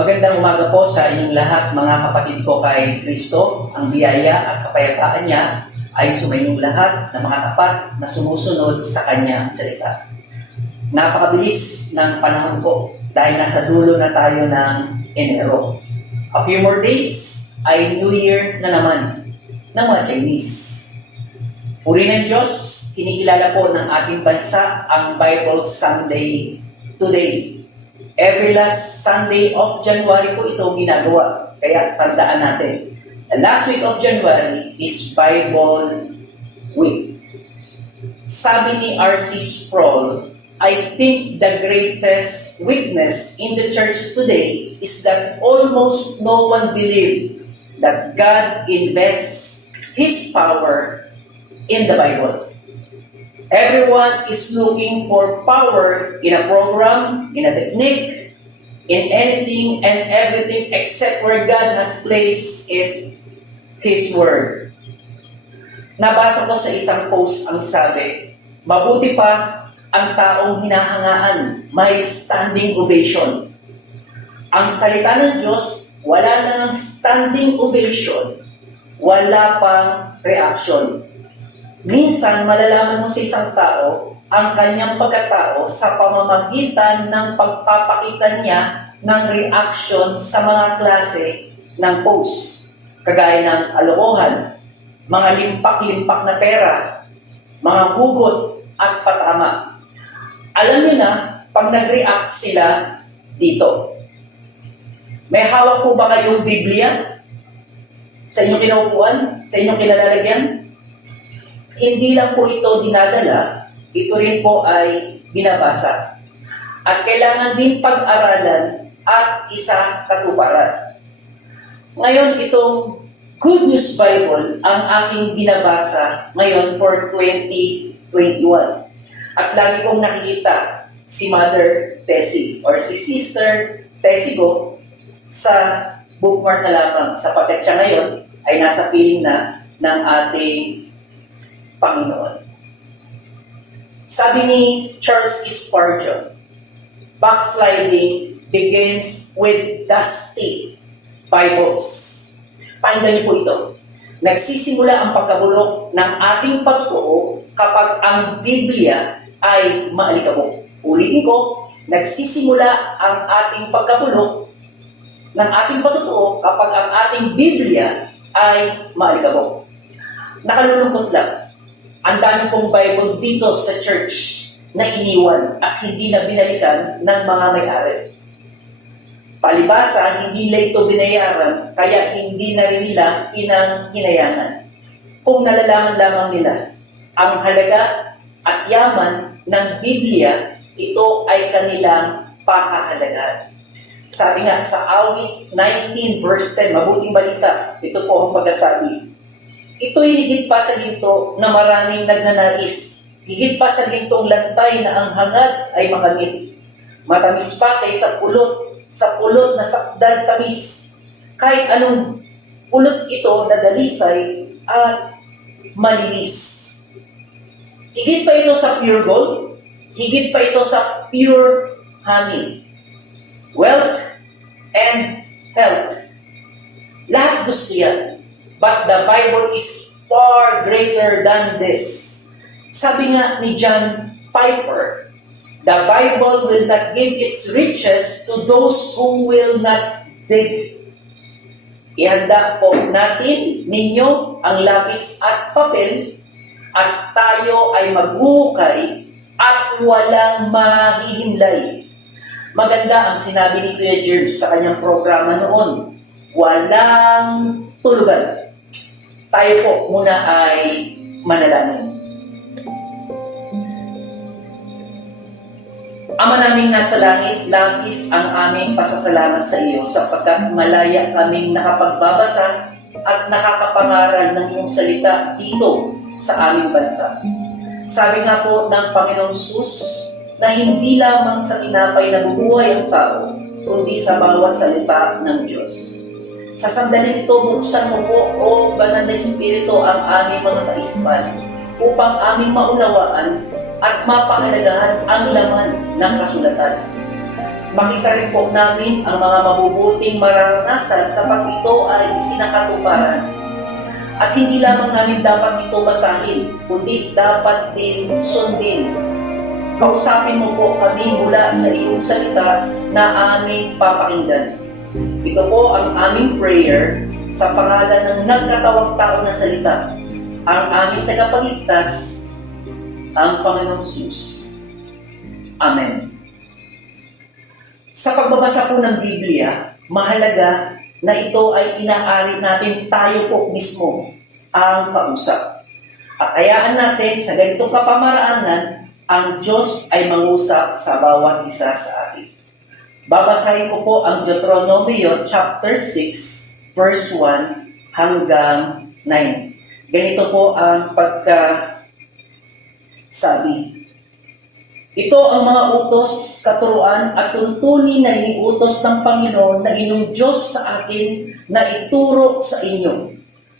Magandang umaga po sa inyong lahat, mga kapatid ko kay Kristo. Ang biyaya at kapayapaan niya ay sumainyong lahat na mga tapat na sumusunod sa kanyang salita. Napakabilis ng panahon po dahil nasa dulo na tayo ng Enero. A few more days ay New Year na naman ng mga Chinese. Puri ng Diyos, kinikilala po ng ating bansa ang Bible Sunday today. Every last Sunday of January po ito ginagawa. Kaya tandaan natin. The last week of January is Bible Week. Sabi ni R.C. Sproul, I think the greatest weakness in the church today is that almost no one believes that God invests His power in the Bible. Everyone is looking for power in a program, in a technique, in anything and everything except where God has placed in His Word. Nabasa ko sa isang post ang sabi, mabuti pa ang taong hinahangaan, may standing ovation. Ang salita ng Diyos, wala nang standing ovation, wala pang reaction. Minsan, malalaman mo sa isang tao ang kanyang pagkatao sa pamamagitan ng pagpapakita niya ng reaction sa mga klase ng post. Kagaya ng alokohan, mga limpak-limpak na pera, mga hugot at patama. Alam niyo na, pag nag-react sila dito. May hawak po ba kayong Biblia? Sa inyong kinaupuan? Sa inyong kinalalagyan? Hindi lang po ito dinadala, ito rin po ay binabasa. At kailangan din pag-aralan at isa katuparan. Ngayon, itong Good News Bible ang aking binabasa ngayon for 2021. At lagi kong nakikita si Mother Tessie or si Sister Tessie ko sa bookmark na lamang sapagkat siya ngayon ay nasa piling na ng ating Panginoon. Sabi ni Charles Spurgeon, backsliding begins with dusty Bibles. Pakinggan niyo po ito. Nagsisimula ang pagkabulok ng ating pagtuo kapag ang Biblia ay maalikabok. Ulitin ko, nagsisimula ang ating pagkabulok ng ating pagtuo kapag ang ating Biblia ay maalikabok. Nakalulungkot lang. Ang dami pong Bible dito sa church na iniwan at hindi na binalikan ng mga may-ari. Palibasa, hindi nila ito binayaran, kaya hindi na rin nila hinayangan. Kung nalalaman lamang nila ang halaga at yaman ng Biblia, ito ay kanilang pakahalagahan. Sabi nga sa Awit 19 verse 10, mabuting balita, ito po ang pagkasabi. Ito'y higit pa sa ginto na maraming nagnanais. Higit pa sa gintong lantay na ang hangad ay makamit. Matamis pa kaysa sa pulot na sakdal tamis. Kahit anong pulot ito na dalisay at malinis. Higit pa ito sa pure gold. Higit pa ito sa pure honey. Wealth and health. Lahat gusto yan. But the Bible is far greater than this. Sabi nga ni John Piper, the Bible will not give its riches to those who will not dig. Ihanda po natin ninyo ang lapis at papel at tayo ay maghuhukay at walang mahihimlay. Maganda ang sinabi ni Kuya James sa kanyang programa noon. Walang tulugan. Tayo po muna ay manalangin. Ama naming nasa langit, labis ang aming pasasalamat sa iyo sapagkat malaya kaming nakapagbabasa at nakakapangaral ng iyong salita dito sa aming bansa. Sabi nga po ng Panginoong Sus na hindi lamang sa tinapay na bubuhay ang tao, kundi sa bawat salita ng Diyos. Sa sandaling ito, buksan mo po, O Banal na Espiritu, ang aming mga kaisipan upang aming maunawaan at mapahalagahan ang laman ng kasulatan. makita rin po namin ang mga mabubuting mararanasan kapag ito ay isinakatuparan. At hindi lamang namin dapat ito basahin, kundi dapat din sundin. Kausapin mo po kami mula sa iyong salita na aming papakinggan. Ito po ang aming prayer sa pangalan ng nagkatawang tao na salita, ang aming tagapagligtas, ang Panginoong Hesus. Amen. Sa pagbabasa po ng Biblia, mahalaga na ito ay inaari natin tayo po mismo ang kausap. At hayaan natin sa ganitong kapamaraanan, ang Diyos ay mangusap sa bawat isa sa atin. Babasahin ko po ang Deuteronomio chapter 6, verse 1 hanggang 9. Ganito po ang pagkasabi. Ito ang mga utos, katuruan at tuntunin na iniutos ng Panginoon na inyong Diyos sa akin na ituro sa inyo.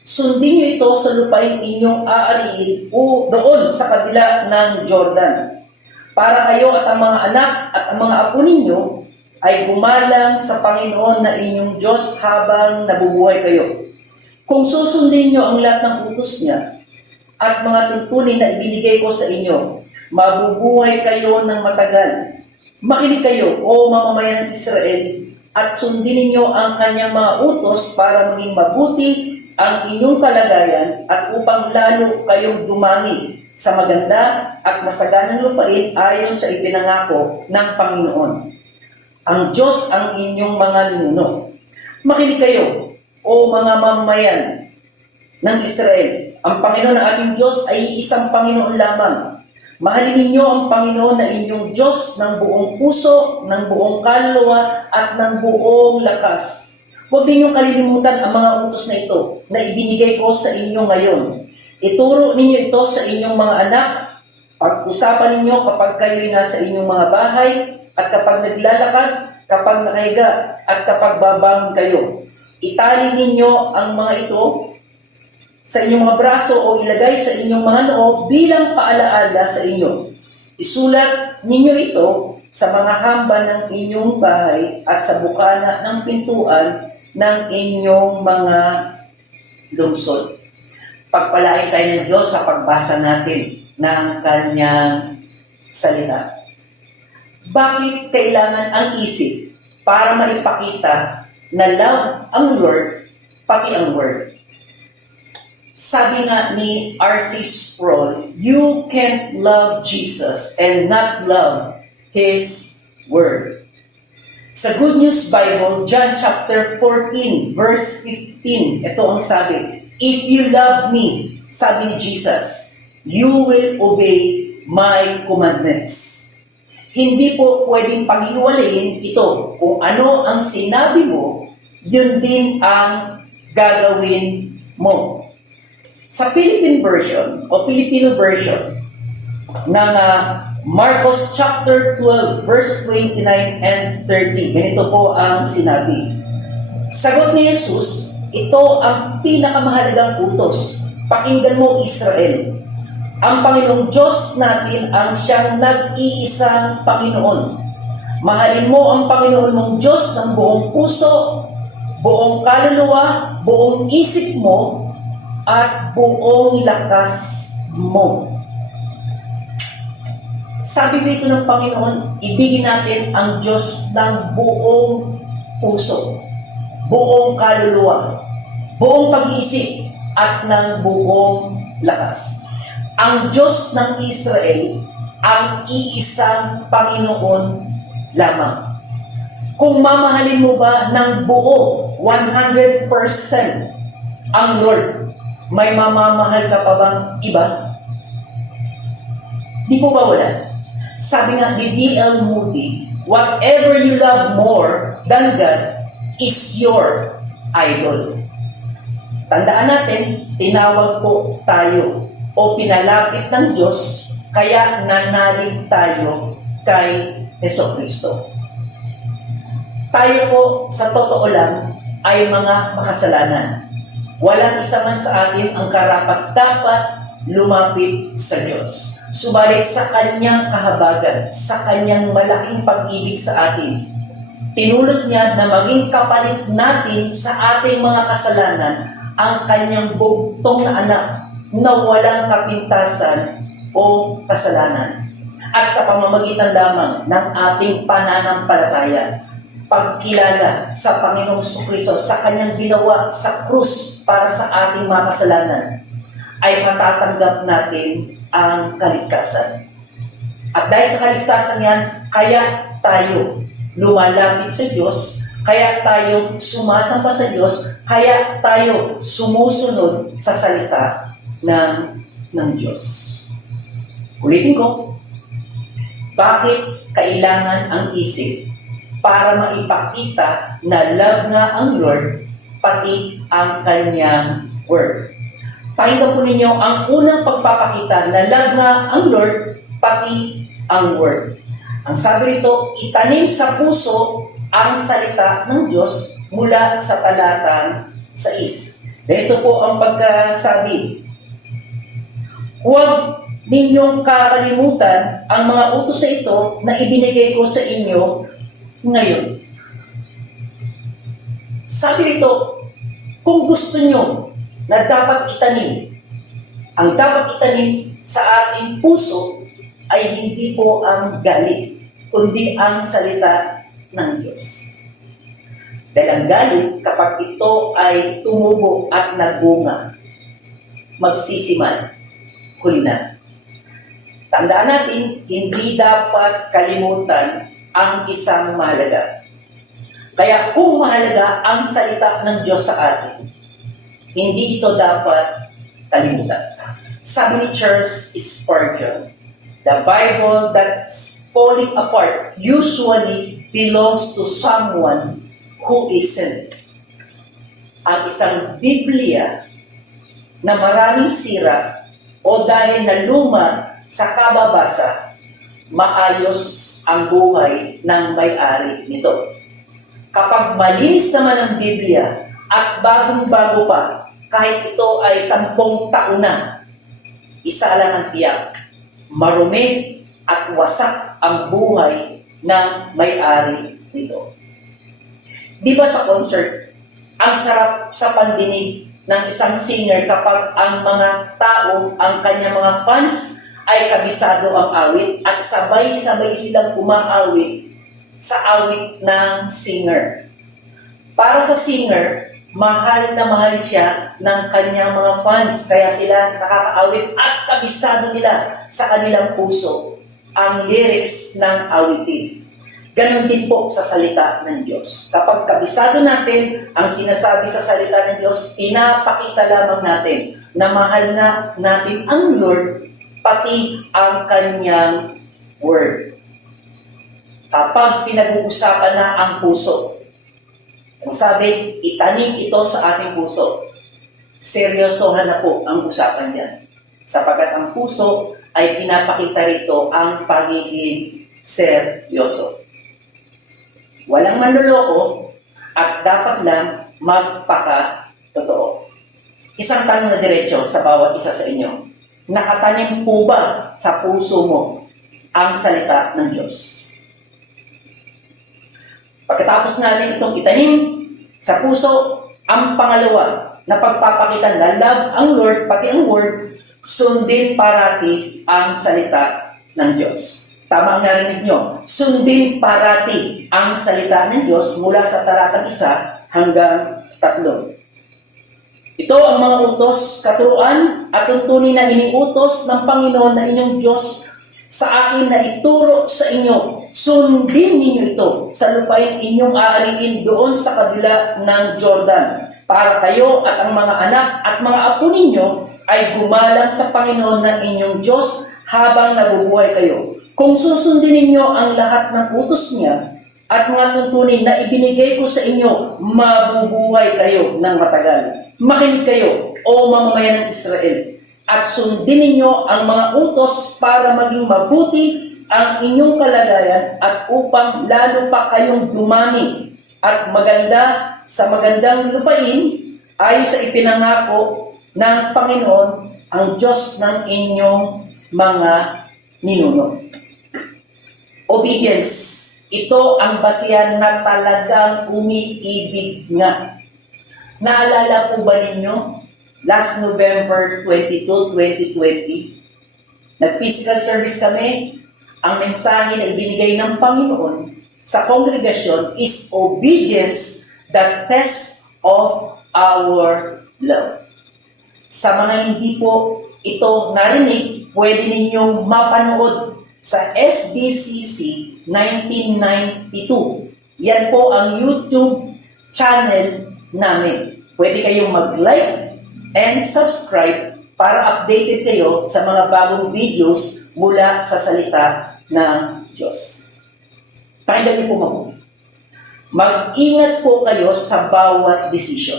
Sundin niyo ito sa lupain inyong aariin o doon sa kabila ng Jordan. Para kayo at ang mga anak at ang mga apo ninyo ay gumalang sa Panginoon na inyong Diyos habang nabubuhay kayo. Kung susundin niyo ang lahat ng utos niya at mga tuntunin na ibinigay ko sa inyo, mabubuhay kayo ng matagal. Makinig kayo, o mamamayan ng Israel, at sundin ninyo ang kanyang mga utos para maging mabuti ang inyong kalagayan at upang lalo kayong dumami sa maganda at masaganang lupain ayon sa ipinangako ng Panginoon. Ang Diyos ang inyong mga ninuno. Makinig kayo, o mga mamamayan ng Israel. Ang Panginoon ng ating Diyos ay isang Panginoon lamang. Mahalin ninyo ang Panginoon na inyong Diyos ng buong puso, ng buong kaluluwa, at ng buong lakas. Huwag ninyong kalilimutan ang mga utos na ito na ibinigay ko sa inyo ngayon. Ituro ninyo ito sa inyong mga anak. Pag-usapan ninyo kapag kayo'y nasa inyong mga bahay, at kapag naglalakad, kapag nakahiga, at kapag babangon kayo. Itali ninyo ang mga ito sa inyong mga braso o ilagay sa inyong mga noo bilang paalaala sa inyo. Isulat ninyo ito sa mga hamban ng inyong bahay at sa bukana ng pintuan ng inyong mga lungsod. Pagpalain tayo ng Diyos sa pagbasa natin ng kanyang salita. Bakit kailangan ang isip para maipakita na love ang Lord pati ang Word? Sabi nga ni R.C. Sproul, you can't love Jesus and not love His Word. Sa Good News Bible, John chapter 14, verse 15, ito ang sabi, if you love me, sabi ni Jesus, you will obey my commandments. Hindi po pwedeng paghiwalayin ito. Kung ano ang sinabi mo, yun din ang gagawin mo. Sa Philippine version o Filipino version ng Marcos chapter 12 verse 29 and 30, ganito po ang sinabi. Sagot ni Jesus, ito ang pinakamahalagang utos. Pakinggan mo, Israel. Ang Panginoong Diyos natin ang siyang nag-iisang Panginoon. Mahalin mo ang Panginoon mong Diyos ng buong puso, buong kaluluwa, buong isip mo, at buong lakas mo. Sabi dito ng Panginoon, ibigin natin ang Diyos ng buong puso, buong kaluluwa, buong pag-iisip, at ng buong lakas. Ang Diyos ng Israel ang iisang Panginoon lamang. Kung mamahalin mo ba ng buo, 100% ang Lord, may mamamahal ka pa bang iba? Di po ba wala? Sabi nga ni D.L. Moody, whatever you love more than God is your idol. Tandaan natin, tinawag po tayo o pinalapit ng Diyos, kaya nanalig tayo kay Jesucristo. Tayo po, sa totoo lang, ay mga makasalanan. Walang isa man sa atin ang karapat-dapat lumapit sa Diyos. Subalit sa kanyang kahabagan, sa kanyang malaking pag-ibig sa atin, Tinulot niya na maging kapalit natin sa ating mga kasalanan ang kanyang bugtong na anak na walang kapintasan o kasalanan. At sa pamamagitan lamang ng ating pananampalataya, pagkilala sa Panginoong Jesucristo sa kanyang ginawa sa krus para sa ating mga kasalanan, ay matatanggap natin ang kaligtasan. At dahil sa kaligtasan yan, kaya tayo lumalapit sa Diyos, kaya tayo sumasamba sa Diyos, kaya tayo sumusunod sa salita ng Diyos. Ulitin ko, bakit kailangan ang isip? Para maipakita na love nga ang Lord, pati ang kanyang word. Pakinggan po ninyo ang unang pagpapakita na love nga ang Lord, pati ang word. Ang sabi rito, itanim sa puso ang salita ng Diyos mula sa talatang 6. Dito po ang pagkasabi, huwag ninyong kakalimutan ang mga utos na ito na ibinigay ko sa inyo ngayon. Sabi rito, kung gusto nyo na dapat itanim, ang dapat itanim sa ating puso ay hindi po ang galit, kundi ang salita ng Diyos. Dahil ang galit, kapag ito ay tumubo at nagbunga, magsisiman, huli na. Tandaan natin, hindi dapat kalimutan ang isang mahalaga. Kaya kung mahalaga ang salita ng Diyos sa atin, hindi ito dapat kalimutan. Sabi ni Charles Spurgeon, the Bible that's falling apart usually belongs to someone who isn't. Ang isang Biblia na maraming sira o dahil na luma sa kababasa, maayos ang buhay ng may-ari nito. Kapag malinis naman ang Biblia at bagong-bago pa, kahit ito ay 10 taon na, isa lang ang tiyak, marumi at wasak ang buhay ng may-ari nito. Di ba sa concert, ang sarap sa pandinig ng isang singer kapag ang mga tao, ang kanyang mga fans, ay kabisado ang awit at sabay-sabay silang umaawit sa awit ng singer. Para sa singer, mahal na mahal siya ng kanyang mga fans, kaya sila nakakaawit at kabisado nila sa kanilang puso ang lyrics ng awitin. Ganon din po sa salita ng Diyos. Kapag kabisado natin ang sinasabi sa salita ng Diyos, pinapakita lamang natin na mahal na natin ang Lord, pati ang kanyang word. Kapag pinag-uusapan na ang puso, ang sabi, itanim ito sa ating puso. Seryosohan na po ang usapan niyan. Sapagkat ang puso ay pinapakita rito ang pagiging seryoso. Walang manloloko at dapat lang magpaka-totoo. Isang tanong na diretso sa bawat isa sa inyo. Nakatanim po ba sa puso mo ang salita ng Diyos? Pagkatapos natin itong itanim sa puso, ang pangalawa na pagpapakita na love ang Lord, pati ang Word, sundin parati ang salita ng Diyos. Tama ang narinig nyo. Sundin parati ang salita ng Diyos mula sa talatang 1 hanggang 3. Ito ang mga utos, katuruan at tuntunin na iniutos ng Panginoon na inyong Diyos sa akin na ituro sa inyo. Sundin ninyo ito sa lupain inyong aaliin doon sa kabila ng Jordan, para kayo at ang mga anak at mga apo ninyo ay gumalang sa Panginoon na inyong Diyos habang nabubuhay kayo. Kung susundin ninyo ang lahat ng utos niya at mga tuntunin na ibinigay ko sa inyo, mabubuhay kayo ng matagal. Makinig kayo, o mamamayan ng Israel, at sundin ninyo ang mga utos para maging mabuti ang inyong kalagayan at upang lalo pa kayong dumami at maganda sa magandang lupain ayon sa ipinangako ng Panginoon, ang Diyos ng inyong mga ninuno. Obedience Ito ang basehan na talagang umiibig nga. Naalala po ba ninyo? Last November 22, 2020, nag-physical service kami. Ang mensahe na ibinigay ng Panginoon sa kongregasyon is obedience, the test of our love. Sa mga hindi po ito narinig, pwede ninyong mapanood sa SBCC 1992. Yan po ang YouTube channel namin. Pwede kayong mag-like and subscribe para updated kayo sa mga bagong videos mula sa salita ng Diyos. Pakinggan niyo po mabuti. Mag-ingat po kayo sa bawat decision.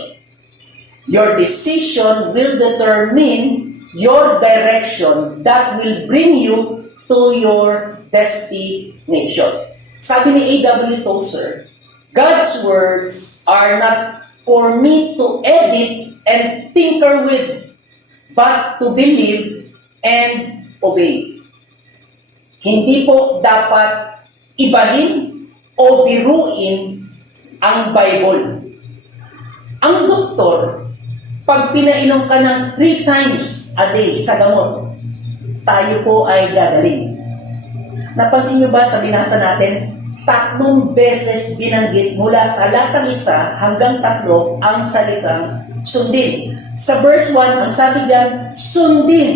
Your decision will determine your direction that will bring you to your destination. Sabi ni A.W. Tozer, God's words are not for me to edit and tinker with, but to believe and obey. Hindi po dapat ibahin o biruin ang Bible. Ang doktor, pag pinainom ka ng 3 times a day sa gamot, tayo po ay gagaling. Napansin niyo ba sa binasa natin? 3 beses binanggit mula talatang 1 hanggang 3 ang salitang sundin. Sa verse 1, ang sabi diyan, sundin.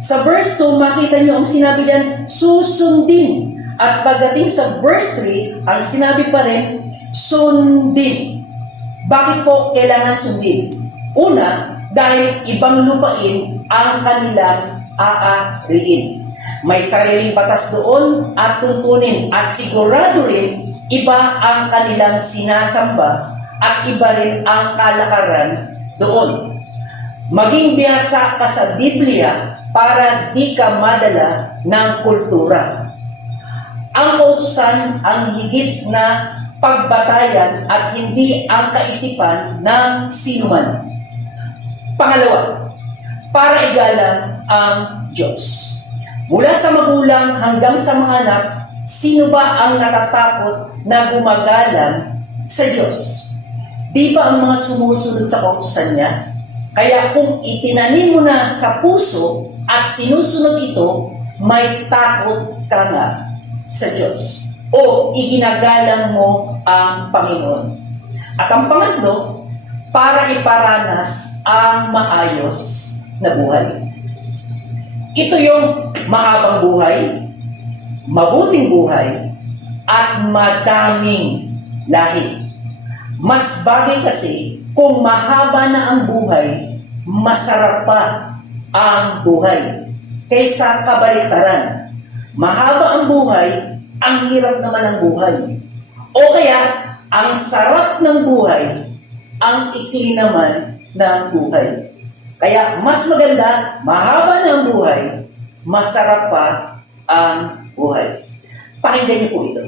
Sa verse 2, makita niyo ang sinabi diyan, susundin. At pagdating sa verse 3, ang sinabi pa rin, sundin. Bakit po kailangan sundin? Una, dahil ibang lupain ang kanilang aariin. May sariling batas doon at tuntunin at sigurado rin iba ang kanilang sinasamba at iba rin ang kalakaran doon. Maging bihasa ka sa Biblia para di ka madala ng kultura. Ang kautusan ang higit na pagbatayan at hindi ang kaisipan ng sinuman. Pangalawa, para igalang ang Diyos. Mula sa magulang hanggang sa mga anak, sino ba ang natatakot na gumagalang sa Diyos? Di ba ang mga sumusunod sa kautusan niya? Kaya kung itinanim mo na sa puso at sinusunod ito, may takot ka nga sa Diyos. O iginagalang mo ang Panginoon. At ang pangatlo, para iparanas ang maayos na buhay. Ito yung mahabang buhay, mabuting buhay, at madaming lahi. Mas bagay kasi kung mahaba na ang buhay, masarap pa ang buhay. Kaysa kabaliktaran, mahaba ang buhay, ang hirap naman ang buhay. O kaya, ang sarap ng buhay, ang ikli naman ng buhay. Kaya mas maganda, mahaba na ang buhay, masarap pa ang buhay. Pakinggan niyo po ito.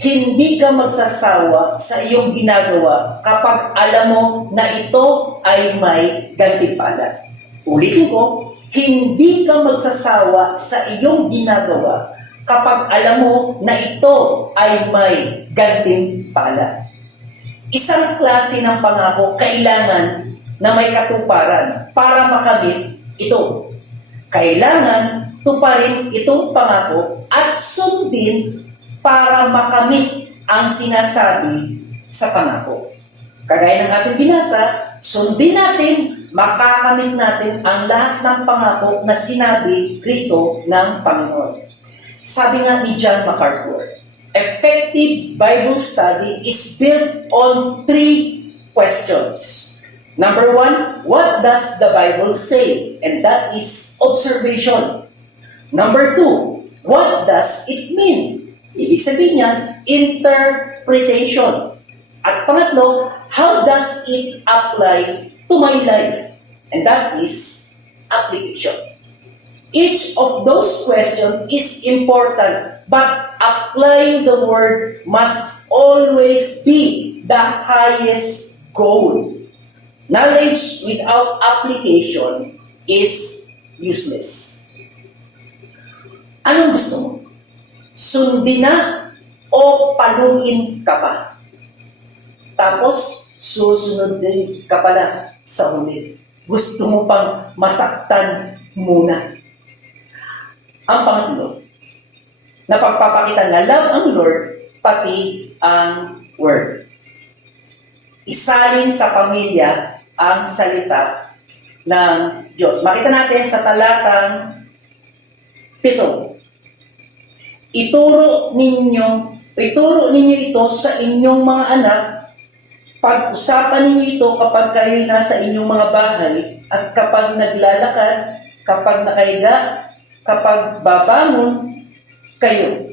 Hindi ka magsasawa sa iyong ginagawa kapag alam mo na ito ay may gantimpala. Ulitin ko, hindi ka magsasawa sa iyong ginagawa kapag alam mo na ito ay may gantimpala. Isang klase ng pangako kailangan na may katuparan para makamit ito. Kailangan tuparin itong pangako at sundin para makamit ang sinasabi sa pangako. Kagaya ng ating binasa, sundin natin, makakamit natin ang lahat ng pangako na sinabi rito ng Panginoon. Sabi nga ni John MacArthur, effective Bible study is built on 3 questions. Number 1, what does the Bible say? And that is observation. Number 2, what does it mean? Ibig sabihin niyan, interpretation. At pangatlo, how does it apply to my life? And that is application. Each of those questions is important, but applying the word must always be the highest goal. Knowledge without application is useless. Anong gusto mo? Sundin na o paluin ka pa. Tapos, susunod din ka pala sa huli. Gusto mo pang masaktan muna. Ang pangatlo, na pagpapakita na love ang Lord, pati ang Word. Isalin sa pamilya ang salita ng Diyos. Makita natin sa talatang 7. Ituro ninyo ito sa inyong mga anak. Pag-usapan ninyo ito kapag kayo nasa inyong mga bahay at kapag naglalakad, kapag nakahiga, kapag babangon kayo.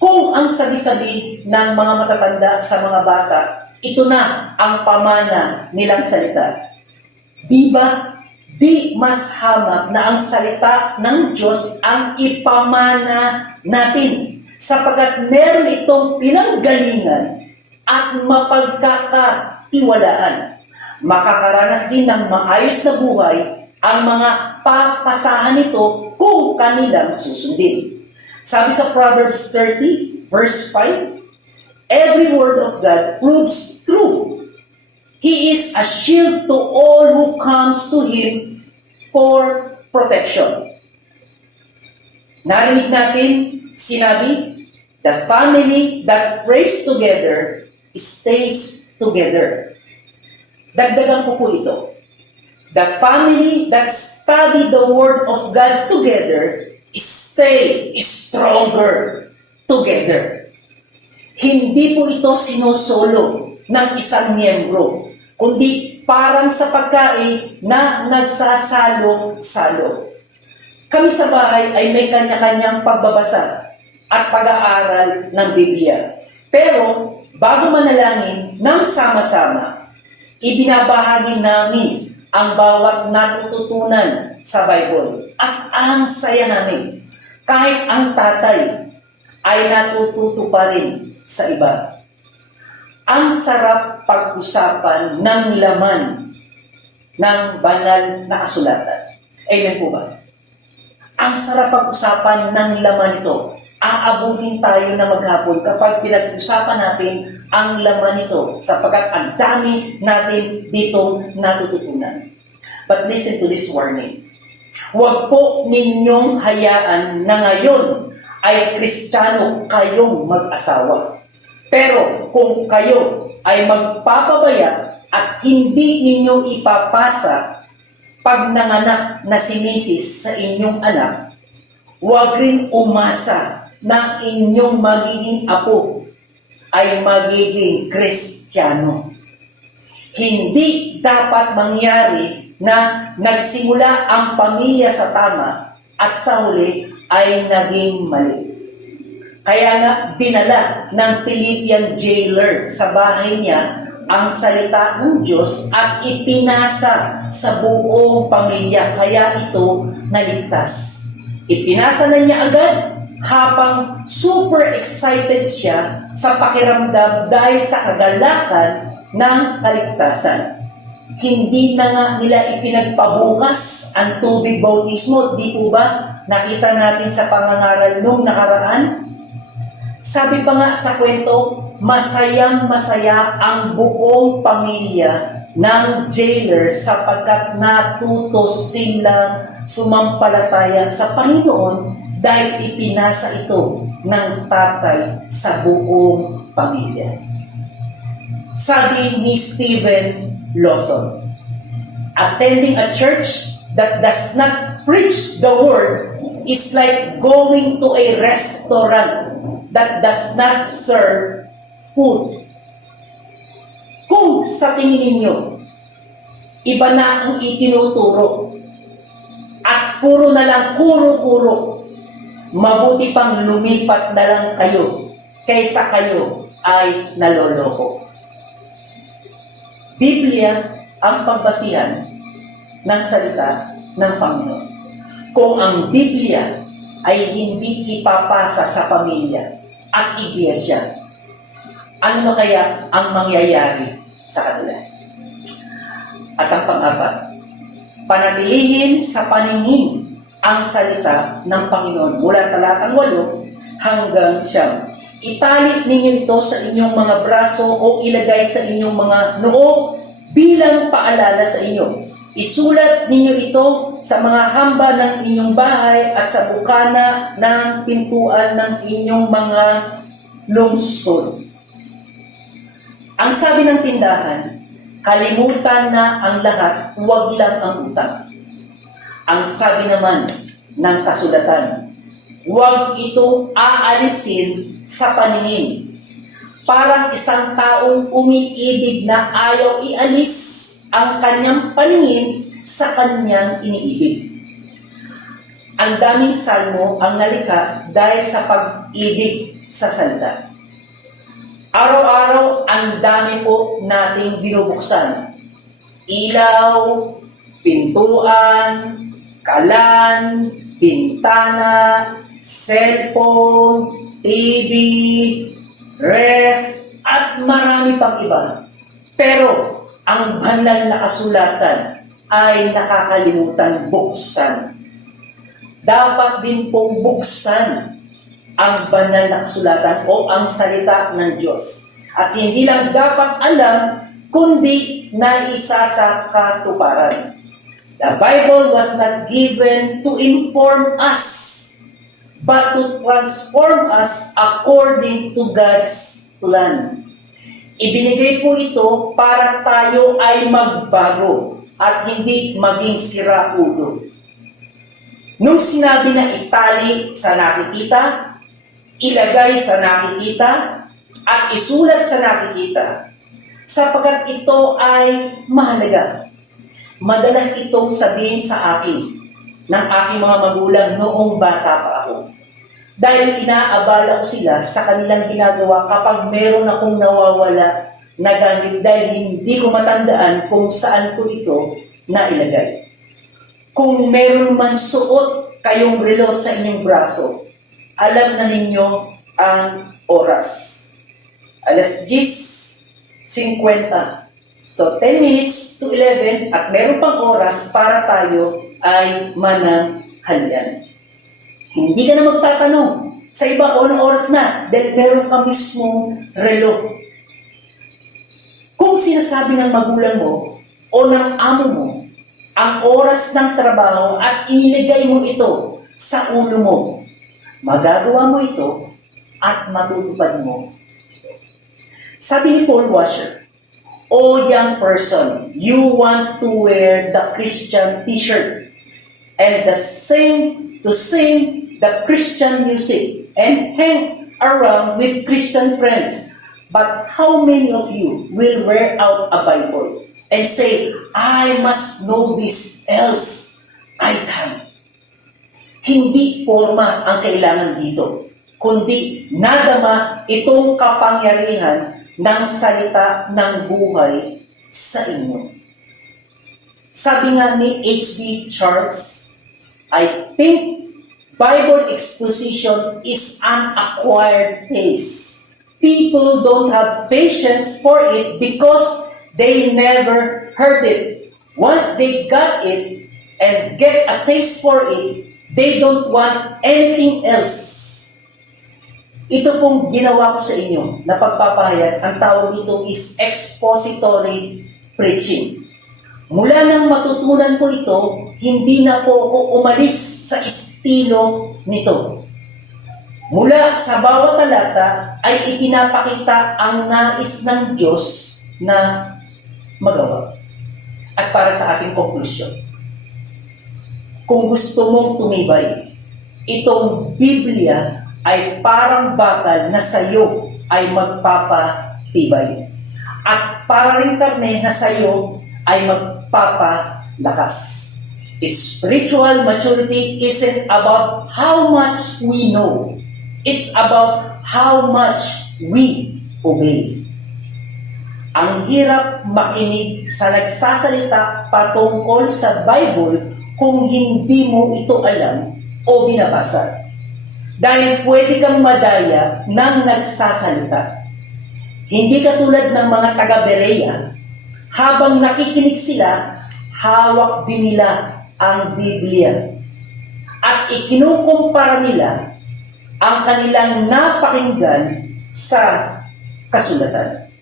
Kung ang sabi-sabi ng mga matatanda sa mga bata, ito na ang pamana nilang salita. Di ba? Di mas hamak na ang salita ng Diyos ang ipamana natin sapagkat meron itong pinanggalingan at mapagkakatiwalaan. Makakaranas din ng maayos na buhay ang mga papasahan nito kung kanilang susundin. Sabi sa Proverbs 30, verse 5, every word of God proves true. He is a shield to all who comes to Him for protection. Narinig natin, sinabi, the family that prays together stays together. Dagdagan ko po ito. The family that study the Word of God together stay stronger together. Hindi po ito sinusolo ng isang miyembro, kundi parang sa pagkain na nagsasalo-salo. Kami sa bahay ay may kanya-kanyang pagbabasa at pag-aaral ng Biblia. Pero bago manalangin ng sama-sama, ibinabahagi namin ang bawat natututunan sa Bible. At ang saya namin, kahit ang tatay ay natututo pa rin sa iba. Ang sarap pag-usapan ng laman ng banal na kasulatan. Amen po ba? Ang sarap pag-usapan ng laman ito. Aabutin tayo na maghapon kapag pinag-usapan natin ang laman nito sapagkat ang dami natin ditong natututunan. But listen to this warning. Huwag po ninyong hayaan na ngayon ay Kristiyano kayong mag-asawa. Pero kung kayo ay magpapabaya at hindi ninyo ipapasa pag nanganak na si Mrs. sa inyong anak, huwag rin umasa na inyong magiging apo ay magiging Kristiyano. Hindi dapat mangyari na nagsimula ang pamilya sa tama at sa huli ay naging mali. Kaya nga dinala ng Philippian jailer sa bahay niya ang salita ng Diyos at ipinasa sa buong pamilya. Kaya ito naligtas. Ipinasa na niya agad habang super excited siya sa pakiramdam dahil sa kagalakan ng kaligtasan. Hindi na nga nila ipinagpabukas ang tubig bautismo. Di po ba nakita natin sa pangangaral nung nakaraan? Sabi pa nga sa kwento, masayang-masaya ang buong pamilya ng jailer sapagkat natuto silang sumampalataya sa Panginoon dahil ipinasa ito ng tatay sa buong pamilya. Sabi ni Stephen Lawson, attending a church that does not preach the word is like going to a restaurant that does not serve food. Kung sa tingin ninyo, iba na ang itinuturo at puro na lang kuro-kuro, mabuti pang lumipat na lang kayo kaysa kayo ay naloloko. Biblia ang pagbasihan ng salita ng Panginoon. Kung ang Biblia ay hindi ipapasa sa pamilya at iglesia, ano na kaya ang mangyayari sa kanila? At ang pang-apat, panatilihin sa paningin ang salita ng Panginoon. Mula talatang 8 hanggang 9. Itali ninyo ito sa inyong mga braso o ilagay sa inyong mga noo bilang paalala sa inyo. Isulat ninyo ito sa mga hamba ng inyong bahay at sa bukana ng pintuan ng inyong mga lungsod. Ang sabi ng tindahan, kalimutan na ang lahat, huwag lang ang utang. Ang sabi naman ng kasulatan, huwag itong aalisin sa paningin. Parang isang taong umiibig na ayaw ialis ang kanyang paningin sa kanyang iniibig. Ang daming salmo ang nalikha dahil sa pag-ibig sa salita. Araw-araw, ang dami po nating binubuksan. Ilaw, pintuan, kalan, bintana, cellphone, TV, ref, at marami pang iba. Pero, ang banal na kasulatan ay nakakalimutan buksan. Dapat din pong buksan ang banal na kasulatan o ang salita ng Diyos. At hindi lang dapat alam, kundi naisa sa katuparan. The Bible was not given to inform us, but to transform us according to God's plan. Ibinigay po ito para tayo ay magbago at hindi maging sira-ulo. Nung sinabi na itali sa nakikita, ilagay sa nakikita, at isulat sa nakikita, sapagkat ito ay mahalaga. Madalas itong sabihin sa akin ng aking mga magulang noong bata pa ako. Dahil inaabala ko sila sa kanilang ginagawa kapag meron akong nawawala na gamit dahil hindi ko matandaan kung saan ko ito nailagay. Kung meron man suot kayong relo sa inyong braso, alam na ninyo ang oras. Alas 10:50. So, 10 minutes to 11 at meron pang oras para tayo ay mananghalian. Hindi ka na magtatanong sa iba kung anong oras na dahil meron ka mismong relo. Kung sinasabi ng magulang mo o ng amo mo ang oras ng trabaho at inilagay mo ito sa ulo mo, magagawa mo ito at matutupad mo ito. Sabi ni Paul Washer, "O young person, you want to wear the Christian t-shirt and to sing the Christian music and hang around with Christian friends. But how many of you will wear out a Bible and say, I must know this else I die?" Hindi forma ang kailangan dito, kundi nadama itong kapangyarihan ng salita ng buhay sa inyo. Sabi nga ni H.B. Charles, I think Bible exposition is an acquired taste. People don't have patience for it because they never heard it. Once they got it and get a taste for it, they don't want anything else. Ito pong ginawa ko sa inyo na pagpapahayag, ang tawag dito is expository preaching. Mula nang matutunan ko ito, hindi na po ako umalis sa estilo nito. Mula sa bawat talata ay ipinapakita ang nais ng Diyos na magawa. At para sa aking konklusyon, kung gusto mong tumibay, itong Biblia ay parang bakal na sa iyo ay magpapatibay. At para rin karne na sa iyo ay magpapalakas. Spiritual maturity isn't about how much we know. It's about how much we obey. Ang hirap makinig sa nagsasalita patungkol sa Bible kung hindi mo ito alam o binabasa. Dahil pwede kang madaya ng nagsasalita. Hindi katulad ng mga taga-Berea, habang nakikinig sila, hawak din nila ang Biblia. At ikinukumpara nila ang kanilang napakinggan sa kasulatan.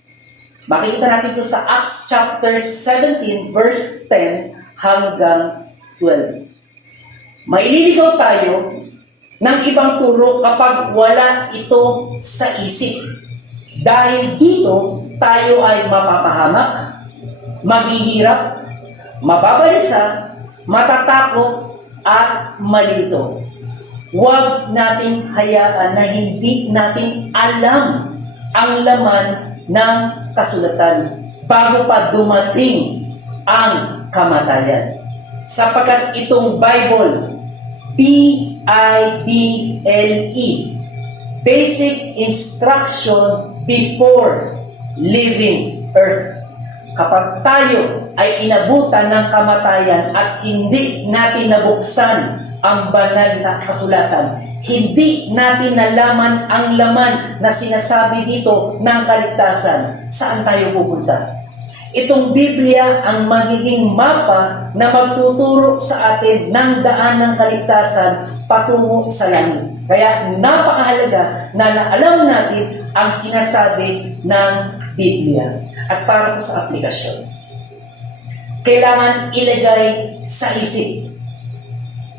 Makikita natin ito sa Acts chapter 17 verse 10 hanggang 12. Maililigaw tayo ng ibang turo kapag wala ito sa isip. Dahil dito, tayo ay mapapahamak, maghihirap, mababalisa, matatakot, at malito. Huwag nating hayaan na hindi natin alam ang laman ng kasulatan bago pa dumating ang kamatayan. Sapagkat itong Bible, B-I-B-L-E, Basic Instruction Before Leaving Earth. Kapag tayo ay inabutan ng kamatayan at hindi natin nabuksan ang banal na kasulatan, hindi natin nalaman ang laman na sinasabi dito ng kaligtasan, saan tayo pupunta? Itong Biblia ang magiging mapa na magtuturo sa atin ng daan ng kaligtasan patungo sa langit. Kaya napakahalaga na naalam natin ang sinasabi ng Biblia. At para ito sa aplikasyon, kailangan ilagay sa isip.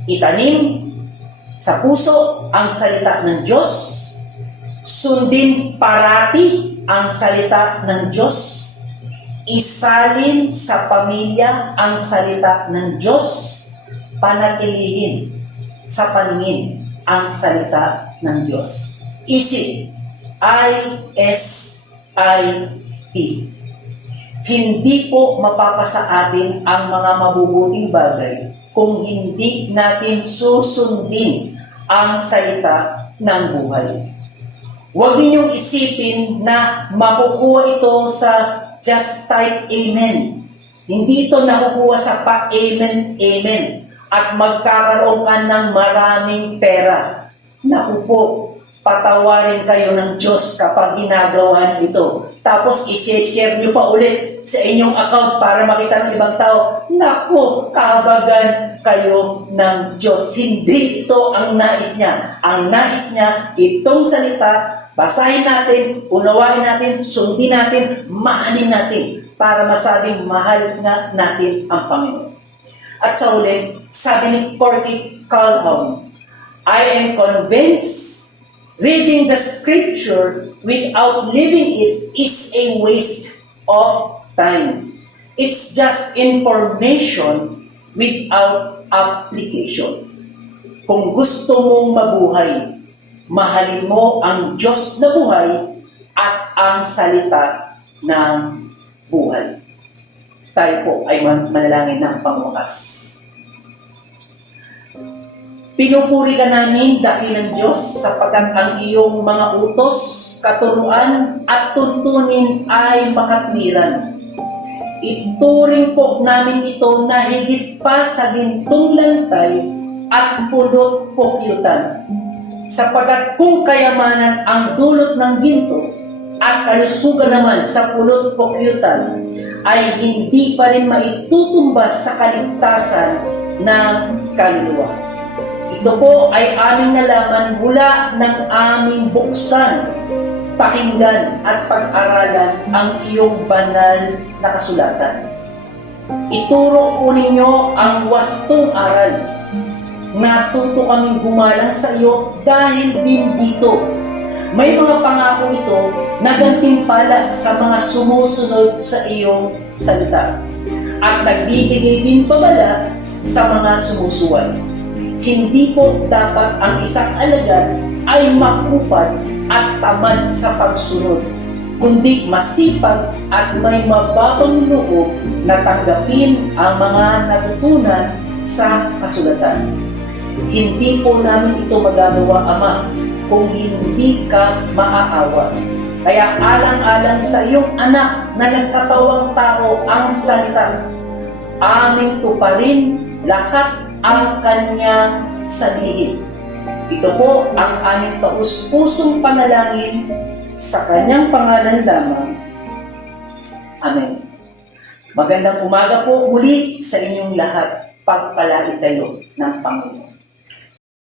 Itanim sa puso ang salita ng Diyos. Sundin parati ang salita ng Diyos. Isalin sa pamilya ang salita ng Diyos. Panatilihin sa paningin ang salita ng Diyos. Isip. I-S-I-P. Hindi po mapapasa atin ang mga mabubuting bagay kung hindi natin susundin ang salita ng buhay. Huwag ninyong isipin na makukuha ito sa just type amen. Hindi ito nakukuha sa pa-amen, amen. At magkakaroon ka ng maraming pera. Naku po, patawarin kayo ng Diyos kapag ginagawa ito. Tapos i-share nyo pa ulit sa inyong account para makita ng ibang tao. Naku, kahabagan kayo ng Diyos. Hindi ito ang nais niya. Ang nais niya, itong salita, basahin natin, unawain natin, sundin natin, mahalin natin para masabing mahal nga natin ang Panginoon. At sa uli, sabi ni Corky Calhoun, I am convinced reading the scripture without living it is a waste of time. It's just information without application. Kung gusto mong mabuhay, mahalin mo ang Diyos na buhay at ang salita ng buhay. Tayo po ay manalangin ng pangwakas. Pinupuri ka namin, dakilang Diyos, sapagkat ang iyong mga utos, katuruan at tuntunin ay makatwiran. Ituring po namin ito na higit pa sa gintong lantay at pulot pukyutan. Sapagkat kung kayamanan ang dulot ng ginto at kalusugan naman sa pulot pukyutan, ay hindi pa rin maitutumbas sa kaligtasan ng kaluluwa. Ito po ay aming nalaman mula ng aming buksan, pakinggan at pag-aralan ang iyong banal na kasulatan. Ituro po ninyo ang wastong aral. Natuto kaming gumalang sa iyo dahil din dito. May mga pangako ito na gantimpala sa mga sumusunod sa iyong salita at nagbibigay din pabala sa mga sumusuway. Hindi po dapat ang isang alagad ay makupad at tamad sa pagsunod, kundi masipag at may mababang loob na tanggapin ang mga natutunan sa kasulatan. Hindi po namin ito magagawa, Ama, kung hindi ka maaawa. Kaya alang-alang sa iyong anak na nagkatawang tao ang salita, aming tuparin lahat ang kanyang sabihin. Ito po ang aming taus-pusong panalangin sa kanyang pangalan lamang. Amen. Magandang umaga po muli sa inyong lahat. Pagpalain kayo ng Panginoon.